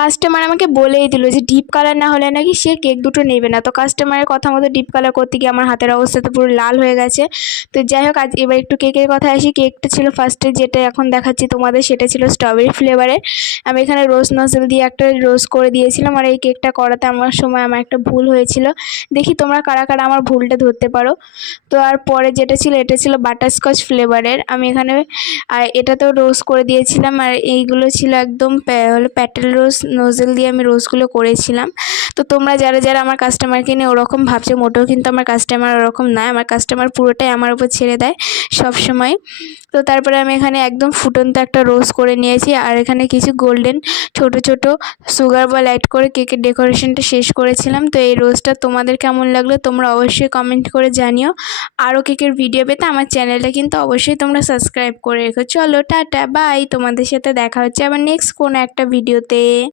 Customer আমাকে বলেই দিল যে ডিপ কালার না হলে নাকি সে কেক দুটো নেবে না। তো কাস্টমারের কথা মতো ডিপ কালার করতে গিয়ে আমার হাতের অবস্থা তো পুরো লাল হয়ে গেছে। তো যাই হোক, আজ এবার একটু কেকের কথায় আসি। কেকটা ছিল ফার্স্টে যেটা এখন দেখাচ্ছি তোমাদের, সেটা ছিল স্ট্রবেরি ফ্লেভারের। আমি এখানে রোজ নজেল দিয়ে একটা রোজ করে দিয়েছিলাম। আর এই কেকটা করাতে আমার সময় আমার একটা ভুল হয়েছিল। দেখি তোমরা কারা কারা আমার ভুলটা ধরতে পারো। তো আর পরে যেটা ছিল, এটা ছিল বাটারস্কচ ফ্লেভারের। আমি এখানে এটাতেও রোজ করে দিয়েছিলাম। আর এইগুলো ছিল একদম প্যাটেল রোজ নোজেল দিয়ে আমি রোজগুলো করেছিলাম। তো তোমরা যারা যারা আমার কাস্টমারকে নিয়ে ওরকম ভাবছো, মোটেও কিন্তু আমার কাস্টমার ওরকম নয়। আমার কাস্টমার পুরোটাই আমার উপর ছেড়ে দেয় সব সময়। তো তারপরে আমি এখানে একদম ফুটন্ত একটা রোজ করে নিয়েছি। আর এখানে কিছু গোল্ডেন ছোট ছোট সুগার বল অ্যাড করে কেকের ডেকোরেশনটা শেষ করেছিলাম। তো এই রোজটা তোমাদের কেমন লাগলো তোমরা অবশ্যই কমেন্ট করে জানিও। আরও কেকের ভিডিও পেতে আমার চ্যানেলটা কিন্তু অবশ্যই তোমরা সাবস্ক্রাইব করে রেখো। চলো টাটা বাই, তোমাদের সাথে দেখা হচ্ছে আবার নেক্সট কোনো একটা ভিডিওতে।